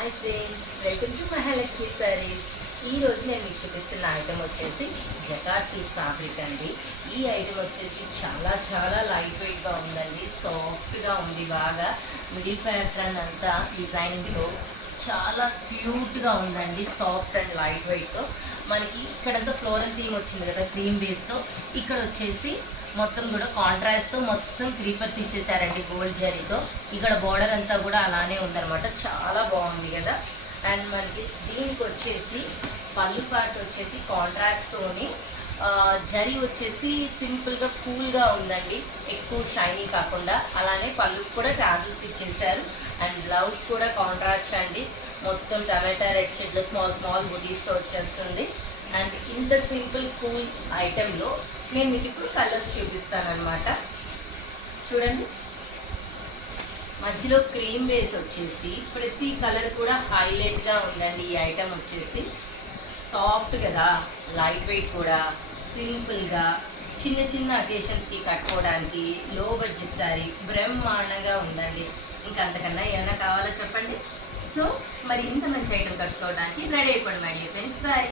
Hi friends, welcome to Mahalakshmi saris. ఈ రోజు నేను మీకు చూపిస్తున్న ఐటమ్ వచ్చేసి జకార్డ్ సిల్క్ ఫ్యాబ్రిక్ అండి. ఈ ఐటమ్ వచ్చేసి చాలా చాలా లైట్ వెయిట్గా ఉందండి. సాఫ్ట్గా ఉంది, బాగా మిడిల్ ప్యాటర్న్ అంతా డిజైనింగ్తో చాలా క్యూట్గా ఉందండి. సాఫ్ట్ అండ్ లైట్ వెయిట్తో మనకి ఇక్కడంతా ఫ్లోరల్ థీమ్ వచ్చింది కదా, క్రీమ్ బేస్తో. ఇక్కడ వచ్చేసి మొత్తం కూడా కాంట్రాస్ట్తో మొత్తం క్రీపర్స్ ఇచ్చేసారండి గోల్డ్ జరీతో. ఇక్కడ బార్డర్ అంతా కూడా అలానే ఉందన్నమాట, చాలా బాగుంది కదా. అండ్ మనకి దీనికి వచ్చేసి పళ్ళు పార్ట్ వచ్చేసి కాంట్రాస్ట్తోని జరీ వచ్చేసి సింపుల్గా కూల్గా ఉందండి, ఎక్కువ షైనీ కాకుండా. అలానే పళ్ళు కూడా ట్యాజిల్స్ ఇచ్చేసారు. అండ్ బ్లౌజ్ కూడా కాంట్రాస్ట్ అండి, మొత్తం టమాటా రెడ్ షేడ్లో స్మాల్ స్మాల్ బుటీస్తో వచ్చేస్తుంది. అండ్ ఇంత సింపుల్ కూల్ ఐటెంలో నేను మీకు ఇప్పుడు కలర్స్ చూపిస్తానమాట. చూడండి, మధ్యలో క్రీమ్ బేస్ వచ్చేసి ప్రతి కలర్ కూడా హైలైట్గా ఉందండి. ఈ ఐటెం వచ్చేసి సాఫ్ట్ కదా, లైట్ వెయిట్ కూడా, సింపుల్గా చిన్న చిన్న అకేషన్స్కి కట్టుకోవడానికి లో బడ్జెట్ శారీ బ్రహ్మాండంగా ఉందండి. ఇంకా అంతకన్నా ఏమైనా కావాలో చెప్పండి. సో మరి ఇంత మంచి ఐటెం కట్టుకోవడానికి రెడీ అయిపోండి మై డియర్ ఫ్రెండ్స్. బాయ్.